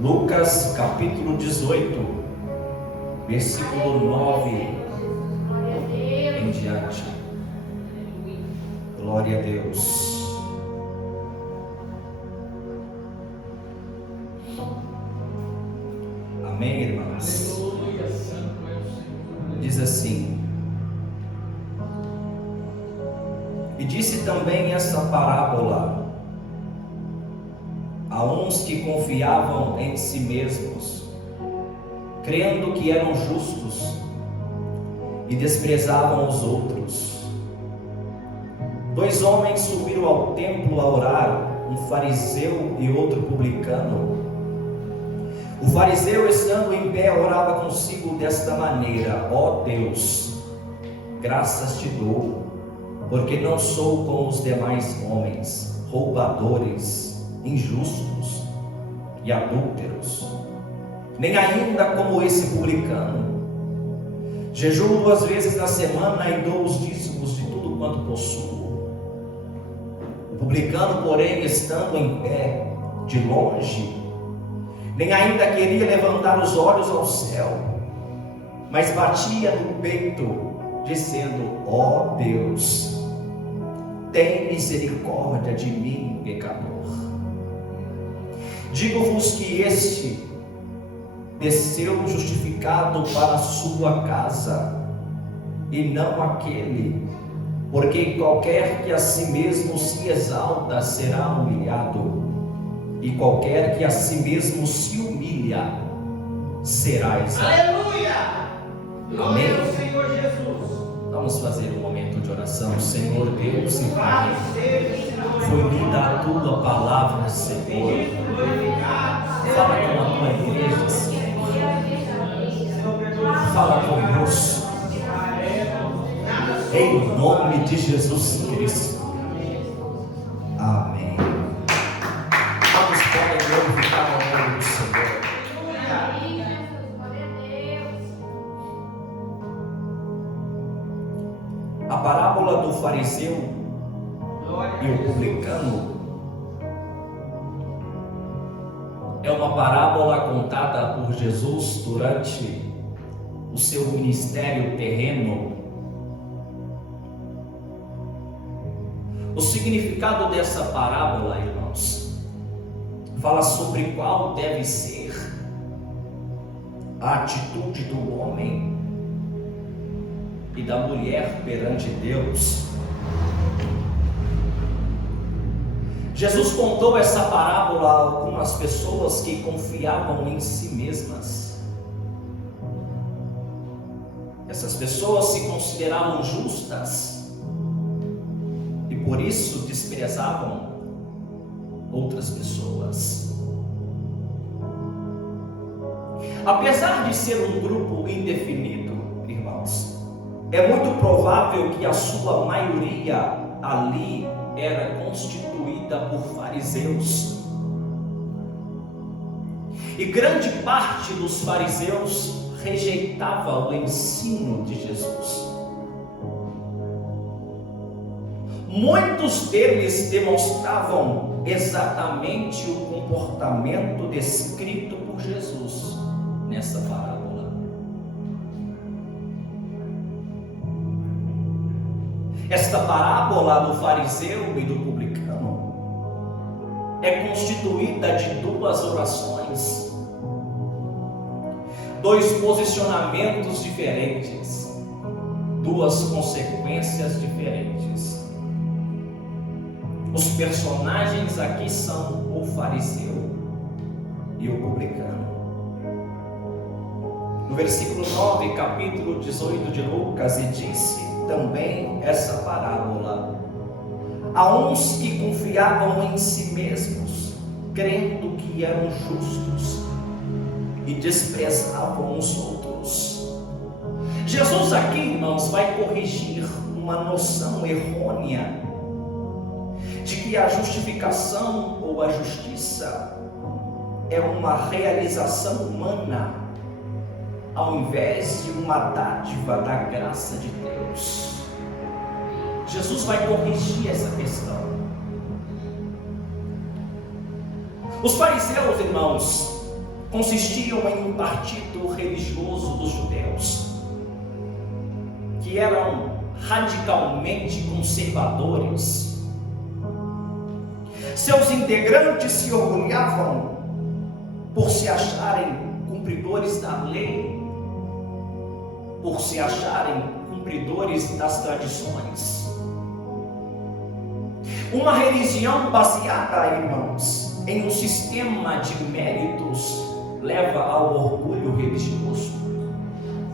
Lucas capítulo 18, versículo 9 em diante. Glória a Deus. Amém, irmãos? Diz assim: e disse também essa parábola a uns que confiavam em si mesmos, crendo que eram justos, e desprezavam os outros. 2 homens subiram ao templo a orar, um fariseu e outro publicano. O fariseu, estando em pé, orava consigo desta maneira: ó Deus, graças te dou, porque não sou como os demais homens, roubadores, injustos e adúlteros, nem ainda como esse publicano. Jejuo 2 vezes na semana e dou os dízimos de tudo quanto possuo. O publicano, porém, estando em pé, de longe, nem ainda queria levantar os olhos ao céu, mas batia no peito, dizendo: ó Deus, tem misericórdia de mim, pecador. Digo-vos que este desceu justificado para a sua casa, e não aquele, porque qualquer que a si mesmo se exalta será humilhado, e qualquer que a si mesmo se humilha será exaltado. Aleluia! Glória ao Senhor Jesus. Vamos fazer um momento de oração. Senhor Deus e Pai, foi lida a tua palavra, Senhor. Fala com a tua igreja, Senhor. Fala conosco, em nome de Jesus Cristo. Amém. Vamos podem glorificar o nome do Senhor. A parábola do fariseu e o publicano é uma parábola contada por Jesus durante o seu ministério terreno. O significado dessa parábola, irmãos, fala sobre qual deve ser a atitude do homem e da mulher perante Deus. Jesus contou essa parábola a algumas pessoas que confiavam em si mesmas. Essas pessoas se consideravam justas e por isso desprezavam outras pessoas. Apesar de ser um grupo indefinido, irmãos, é muito provável que a sua maioria ali era constituída por fariseus. E grande parte dos fariseus rejeitava o ensino de Jesus. Muitos deles demonstravam exatamente o comportamento descrito por Jesus nessa parábola. Esta parábola do fariseu e do publicano é constituída de 2 orações, 2 posicionamentos diferentes, 2 consequências diferentes. Os personagens aqui são o fariseu e o publicano. No versículo 9, capítulo 18 de Lucas, e disse também essa parábola a uns que confiavam em si mesmos, crendo que eram justos, e desprezavam os outros. Jesus aqui, irmãos, vai corrigir uma noção errônea de que a justificação ou a justiça é uma realização humana, ao invés de uma dádiva da graça de Deus. Jesus vai corrigir essa questão. Os fariseus, irmãos, consistiam em um partido religioso dos judeus, que eram radicalmente conservadores. Seus integrantes se orgulhavam por se acharem cumpridores da lei, por se acharem cumpridores das tradições. Uma religião baseada, irmãos, em um sistema de méritos leva ao orgulho religioso.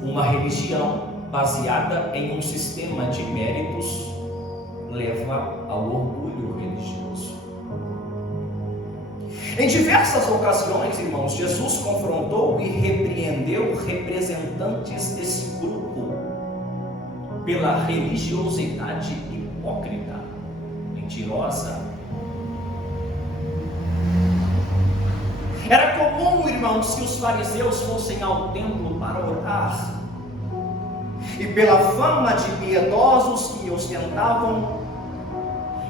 Uma religião baseada em um sistema de méritos leva ao orgulho religioso. Em diversas ocasiões, irmãos, Jesus confrontou e repreendeu representantes desse grupo pela religiosidade hipócrita, mentirosa. Era comum, irmãos, que os fariseus fossem ao templo para orar, e pela fama de piedosos que ostentavam,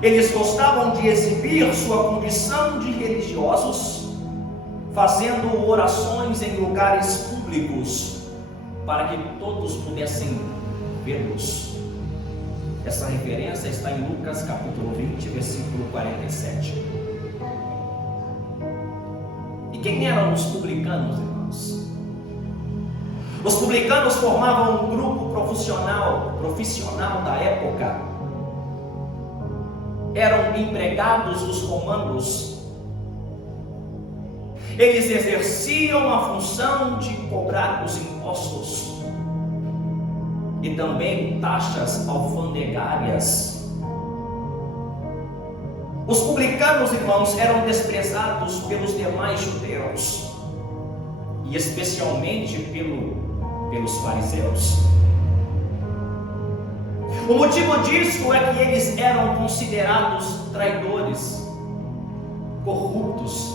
eles gostavam de exibir sua condição de religiosos, fazendo orações em lugares públicos, para que todos pudessem vê-los. Essa referência está em Lucas capítulo 20, versículo 47. E quem eram os publicanos, irmãos? Os publicanos formavam um grupo profissional da época. Eram empregados dos romanos. Eles exerciam a função de cobrar os impostos e também taxas alfandegárias. Os publicanos, irmãos, eram desprezados pelos demais judeus e especialmente pelos fariseus. O motivo disso é que eles eram considerados traidores, corruptos.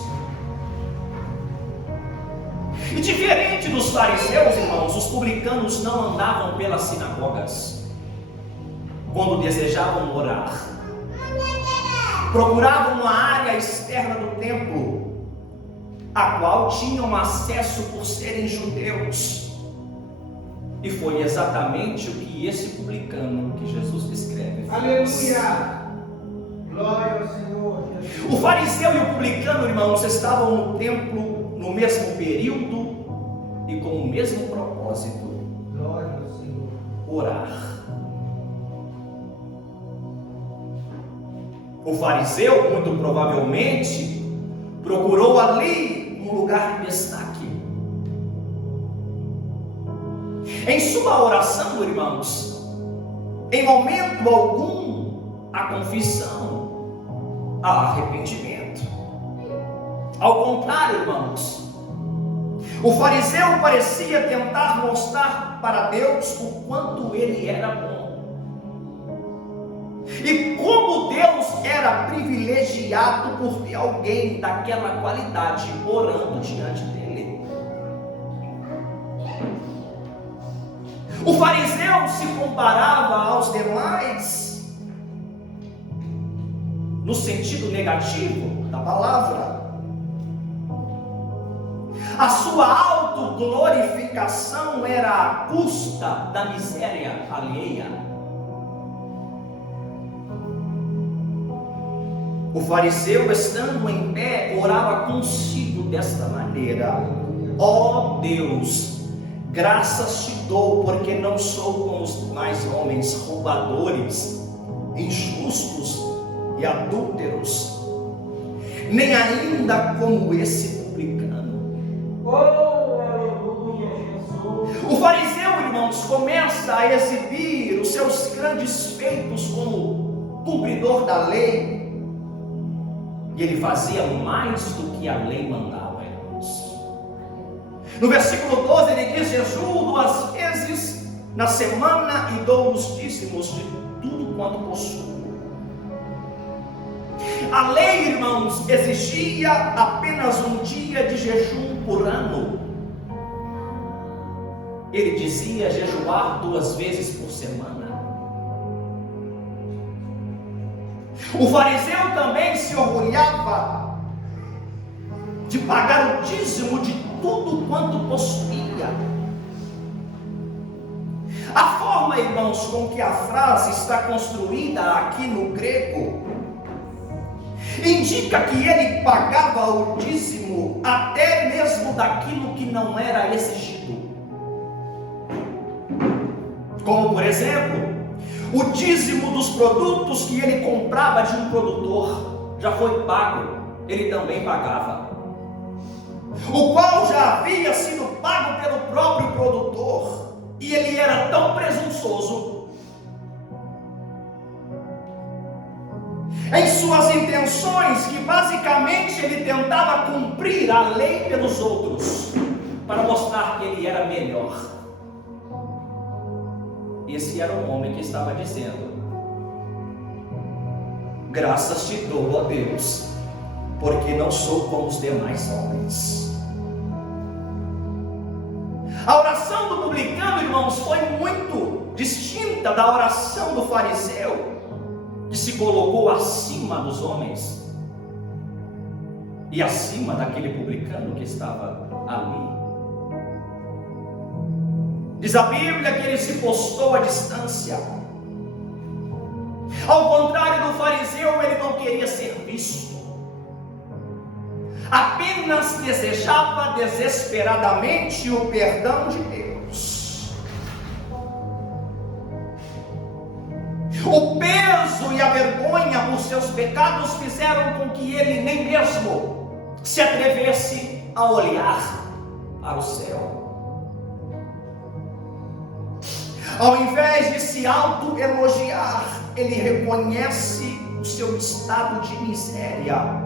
E diferente dos fariseus, irmãos, os publicanos não andavam pelas sinagogas quando desejavam orar. Procuravam uma área externa do templo, a qual tinham acesso por serem judeus. E foi exatamente o que esse publicano que Jesus descreve fez. Aleluia! Glória ao Senhor Jesus. O fariseu e o publicano, irmãos, estavam no templo no mesmo período e com o mesmo propósito: Glória ao Senhor. Orar. O fariseu, muito provavelmente, procurou ali um lugar de destaque. Em sua oração, irmãos, em momento algum, há confissão, há arrependimento. Ao contrário, irmãos, o fariseu parecia tentar mostrar para Deus o quanto ele era bom e como Deus era privilegiado por ter alguém daquela qualidade orando diante dele. O fariseu se comparava aos demais no sentido negativo da palavra. A sua autoglorificação era à custa da miséria alheia. O fariseu, estando em pé, orava consigo desta maneira: ó Deus, graças te dou, porque não sou como os demais homens, roubadores, injustos e adúlteros, nem ainda como esse publicano. Oh, aleluia, Jesus. O fariseu, irmãos, começa a exibir os seus grandes feitos como cumpridor da lei, e ele fazia mais do que a lei mandava, irmãos. No versículo 12 ele diz: jejuo 2 vezes na semana e dou os dízimos de tudo quanto possuo. A lei, irmãos, exigia apenas um dia de jejum por ano. Ele dizia jejuar 2 vezes por semana. O fariseu também se orgulhava de pagar o dízimo de tudo quanto possuía. A forma, irmãos, com que a frase está construída aqui no grego indica que ele pagava o dízimo até mesmo daquilo que não era exigido. Como, por exemplo, o dízimo dos produtos que ele comprava de um produtor já foi pago, ele também pagava, o qual já havia sido pago pelo próprio produtor, e ele era tão presunçoso em suas intenções que basicamente ele tentava cumprir a lei pelos outros para mostrar que ele era melhor. Esse era o homem que estava dizendo: graças te dou, ó Deus, porque não sou como os demais homens. A oração do publicano, irmãos, foi muito distinta da oração do fariseu, que se colocou acima dos homens e acima daquele publicano que estava ali. Diz a Bíblia que ele se postou à distância. Ao contrário do fariseu, ele não queria ser visto, apenas desejava desesperadamente o perdão de Deus. O peso e a vergonha por seus pecados fizeram com que ele nem mesmo se atrevesse a olhar para o céu. Ao invés de se autoelogiar, ele reconhece o seu estado de miséria.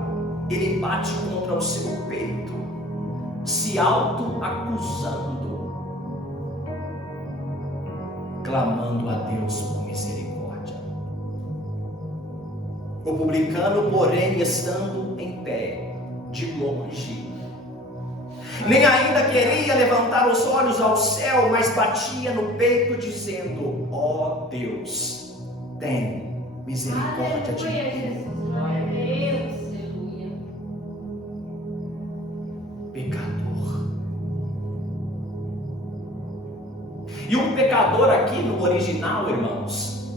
Ele bate contra o seu peito, se auto-acusando, clamando a Deus por misericórdia. O publicano, porém, estando em pé, de longe, nem ainda queria levantar os olhos ao céu, mas batia no peito, dizendo: ó Deus, tem misericórdia de mim, pecador. E um pecador aqui no original, irmãos,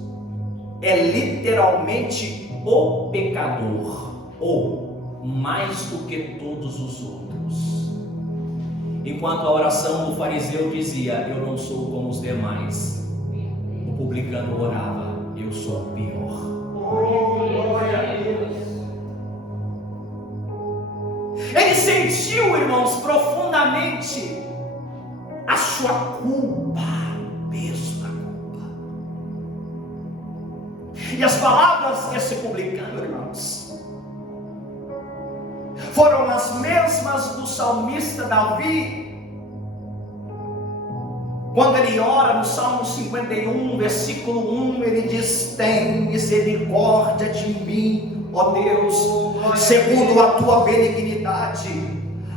é literalmente o pecador, ou mais do que todos os outros. Enquanto a oração do fariseu dizia: eu não sou como os demais, o publicano orava: eu sou pior. Glória a Deus. Ele sentiu, irmãos, profundamente a sua culpa, o peso da culpa. E as palavras desse publicano, irmãos, foram as mesmas do salmista Davi, quando ele ora no Salmo 51, versículo 1, ele diz: tem misericórdia de mim, ó Deus, segundo a tua benignidade,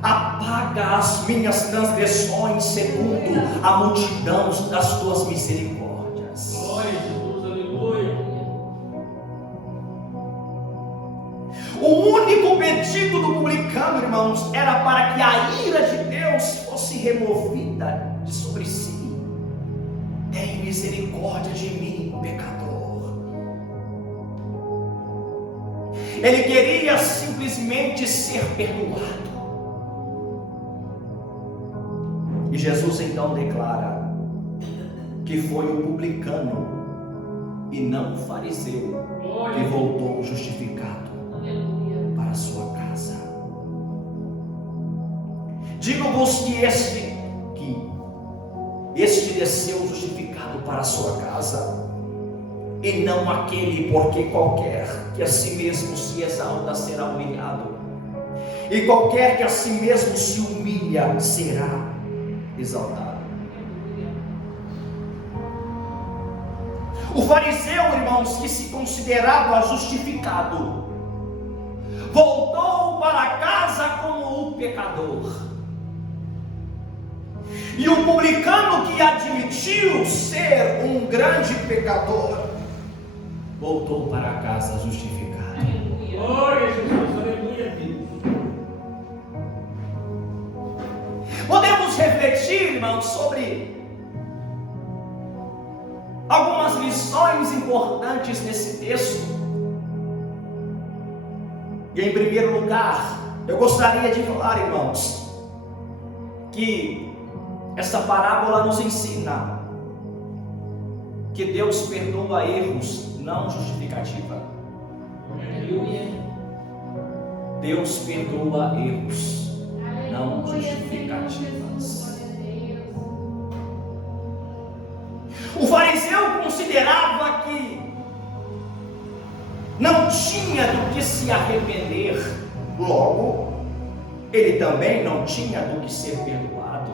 apaga as minhas transgressões, segundo a multidão das tuas misericórdias. Glória a Jesus, aleluia. O único pedido do publicano, irmãos, era para que a ira de Deus fosse removida de sobre si. Tem misericórdia de mim, pecador. Ele queria simplesmente ser perdoado. E Jesus então declara que foi o publicano e não o fariseu que voltou justificado para a sua casa. Digo-vos que este desceu justificado para a sua casa, e não aquele, porque qualquer que a si mesmo se exalta será humilhado, e qualquer que a si mesmo se humilha será exaltado. O fariseu, irmãos, que se considerava justificado, voltou para casa como um pecador. E o publicano, que admitiu ser um grande pecador, voltou para casa justificado. Glória a Jesus, aleluia, Deus. Podemos refletir, irmãos, sobre algumas lições importantes nesse texto. E em primeiro lugar, eu gostaria de falar, irmãos, que essa parábola nos ensina que Deus perdoa erros, não justificativa. Deus perdoa erros, não justificativas. O fariseu considerava que não tinha do que se arrepender, logo, ele também não tinha do que ser perdoado.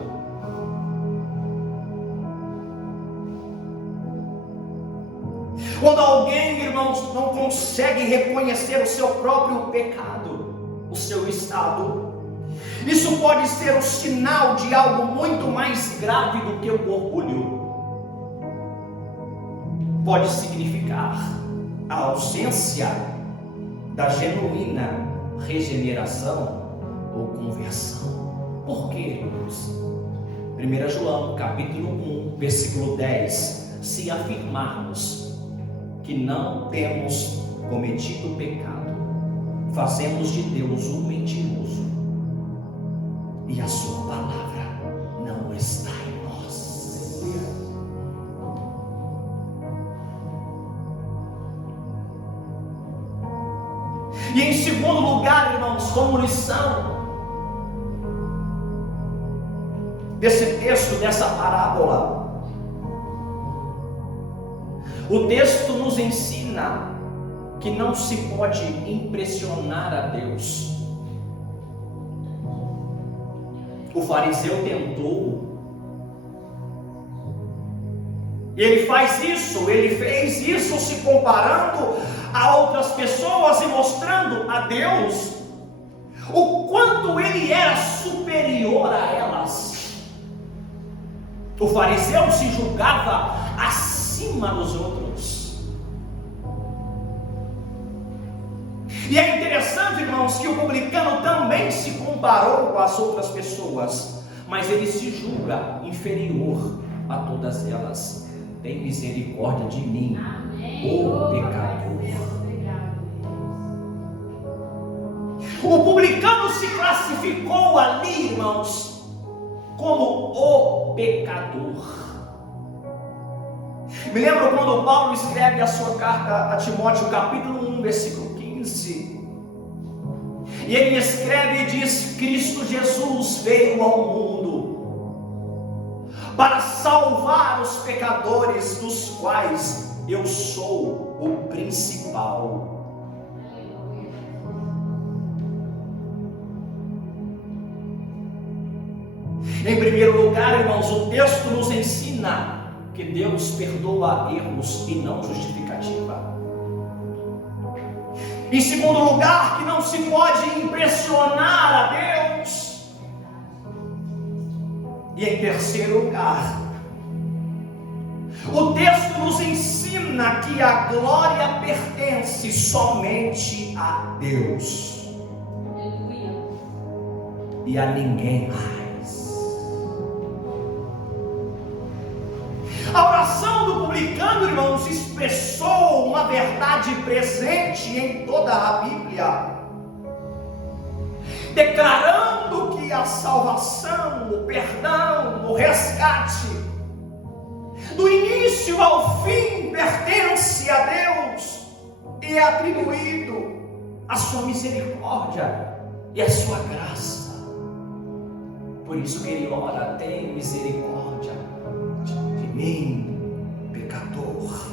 Quando alguém, irmãos, não consegue reconhecer o seu próprio pecado, o seu estado, isso pode ser o sinal de algo muito mais grave do que o orgulho. Pode significar a ausência da genuína regeneração ou conversão. Por quê, irmãos? 1 João, capítulo 1, versículo 10. Se afirmarmos que não temos cometido pecado, fazemos de Deus um mentiroso, e a sua palavra não está em nós. E em segundo lugar, irmãos, como lição desse texto, dessa parábola, o texto nos ensina que não se pode impressionar a Deus. O fariseu tentou, ele fez isso se comparando a outras pessoas e mostrando a Deus o quanto ele era superior a elas. O fariseu se julgava acima dos outros. E é interessante, irmãos, que o publicano também se comparou com as outras pessoas, mas ele se julga inferior a todas elas. Tem misericórdia de mim, o pecador. O publicano se classificou ali, irmãos, como o pecador. Me lembro quando Paulo escreve a sua carta a Timóteo, capítulo 1, versículo 15. E ele escreve e diz: Cristo Jesus veio ao mundo para salvar os pecadores, dos quais eu sou o principal. Em primeiro lugar, irmãos, o texto nos ensina que Deus perdoa erros e não justificativa. Em segundo lugar, que não se pode impressionar a Deus. E em terceiro lugar, o texto nos ensina que a glória pertence somente a Deus. Aleluia. E a ninguém mais. A oração do publicano, irmãos, expressou uma verdade presente em toda a Bíblia, declarando que a salvação, o perdão, o resgate, do início ao fim, pertence a Deus e é atribuído a sua misericórdia e a sua graça. Por isso que ele ora: tem misericórdia de mim, pecador.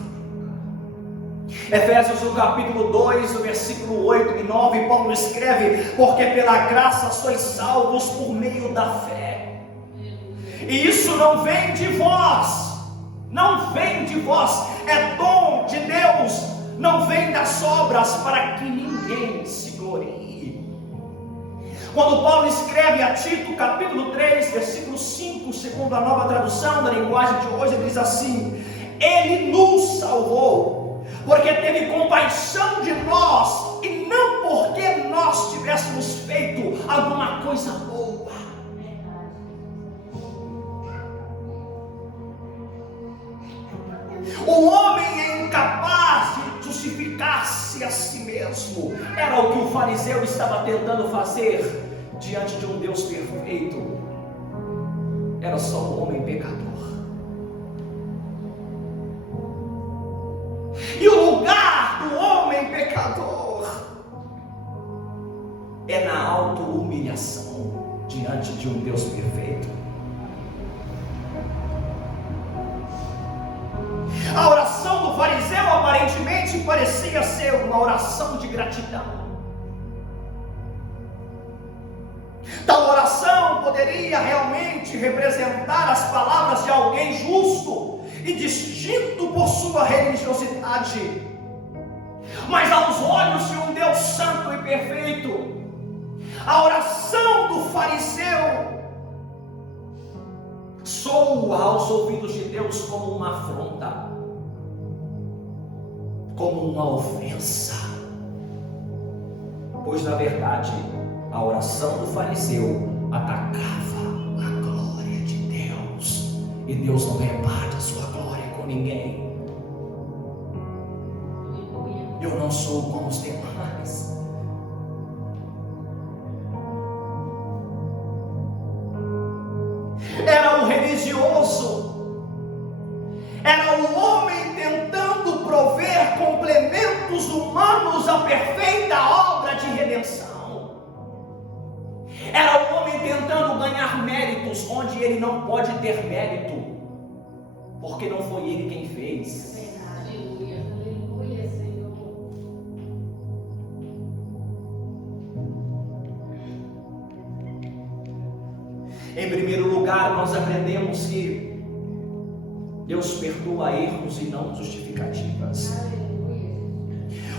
Efésios, no capítulo 2, no versículo 8 e 9, Paulo escreve: porque pela graça sois salvos por meio da fé. E isso não vem de vós, não vem de vós, é dom de Deus, não vem das obras, para que ninguém se glorie. Quando Paulo escreve a Tito, capítulo 3, versículo 5, segundo a Nova Tradução da linguagem de hoje, ele diz assim: ele nos salvou, porque teve compaixão de nós, e não porque nós tivéssemos feito alguma coisa boa. glorificar-se a si mesmo. Era o que o fariseu estava tentando fazer diante de um Deus perfeito. Era só um homem pecador. E o lugar do homem pecador é na auto-humilhação diante de um Deus perfeito. A oração do fariseu aparentemente parecia ser uma oração de gratidão. Tal oração poderia realmente representar as palavras de alguém justo e distinto por sua religiosidade. Mas aos olhos de um Deus santo e perfeito, a oração do fariseu soa aos ouvidos de Deus como uma afronta, como uma ofensa. Pois na verdade, a oração do fariseu atacava a glória de Deus, e Deus não reparte a sua glória com ninguém. Eu não sou como os demais. Era o religioso, era o homem tentando prover complementos humanos à perfeita obra de redenção. Era o homem tentando ganhar méritos onde ele não pode ter mérito, porque não foi ele quem fez. Aleluia, aleluia, Senhor. Em primeiro lugar, nós aprendemos que Deus perdoa erros e não justificativas.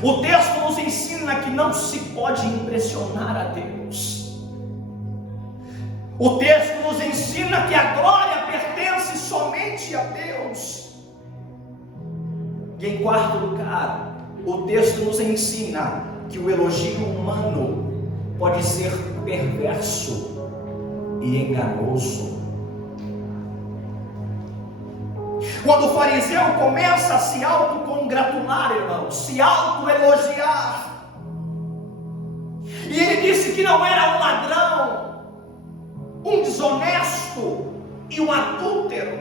O texto nos ensina que não se pode impressionar a Deus. O texto nos ensina que a glória pertence somente a Deus. E em quarto lugar, o texto nos ensina que o elogio humano pode ser perverso e enganoso. Quando o fariseu começa a se autocongratular, irmãos, se autoelogiar, e ele disse que não era um ladrão, um desonesto e um adúltero,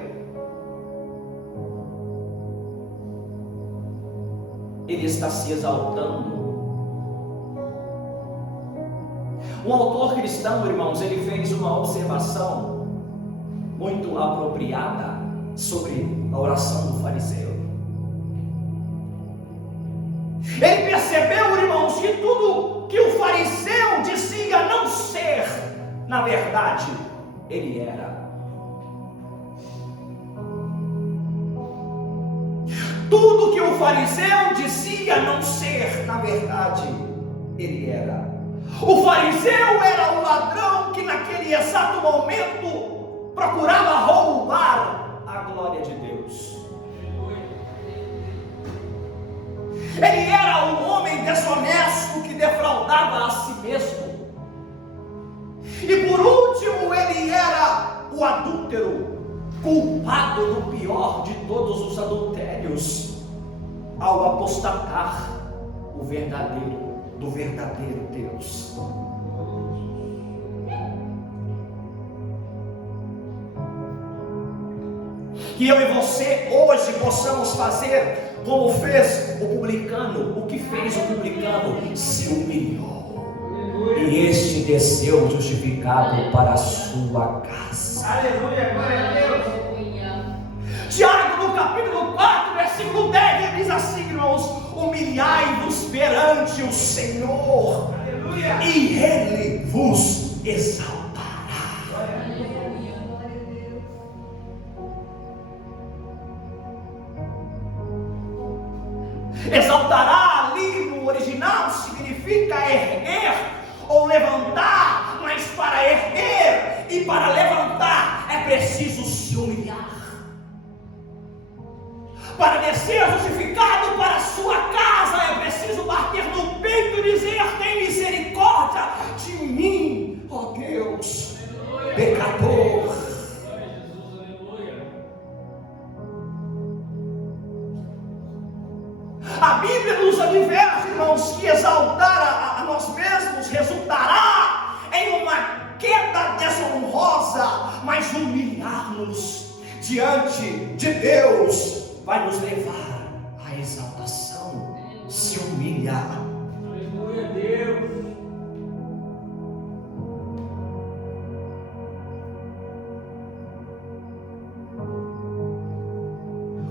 ele está se exaltando. Um autor cristão, irmãos, ele fez uma observação muito apropriada sobre a oração do fariseu. Ele percebeu, irmãos, que tudo que o fariseu dizia não ser, na verdade, ele era. Tudo que o fariseu dizia não ser, na verdade, ele era. O fariseu era o ladrão que naquele exato momento procurava roubar a glória de Deus. Ele era um homem desonesto que defraudava a si mesmo. E por último, ele era o adúltero, culpado do pior de todos os adultérios, ao apostatar do verdadeiro Deus. Que eu e você hoje possamos fazer como fez o publicano. O que fez o publicano? Se humilhou, e este desceu justificado para a sua casa. Aleluia, glória a Deus. Tiago, no capítulo 4, versículo 10, ele diz assim, irmãos: humilhai-vos perante o Senhor, Aleluia. e Ele vos exaltará. Exaltará ali no original significa erguer ou levantar, mas para erguer e para levantar é preciso se humilhar. Para descer justificado para a sua casa é preciso bater no peito e dizer: tem misericórdia de mim, ó Deus, pecador. A Bíblia nos adverte, irmãos, mas humilhar-nos diante de Deus vai nos levar à exaltação. Se humilhar. Aleluia, Deus.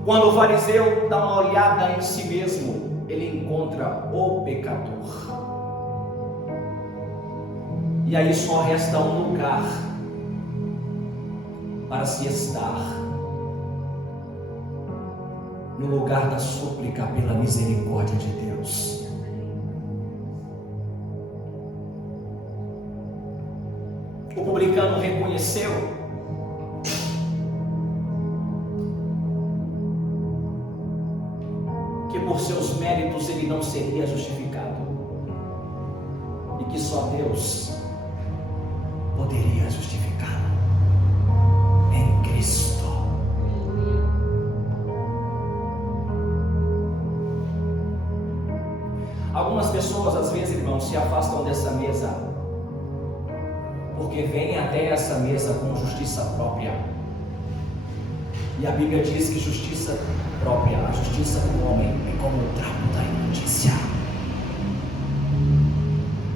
Quando o fariseu dá uma olhada em si mesmo, ele encontra o pecador. E aí só resta um lugar para se estar, no lugar da súplica pela misericórdia de Deus. O publicano reconheceu que por seus méritos ele não seria justificado e que só Deus poderia justificá-lo em Cristo. Algumas pessoas, às vezes, irmãos, se afastam dessa mesa porque vêm até essa mesa com justiça própria. E a Bíblia diz que justiça própria, a justiça do homem, é como o trapo da imundícia.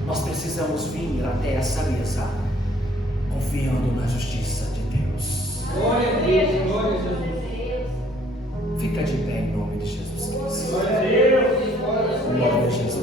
Nós precisamos vir até essa mesa confiando na justiça de Deus. Glória a Deus, glória a Jesus. Fica de pé em nome de Jesus Cristo. Glória a Deus, glória a Deus. Glória a Jesus.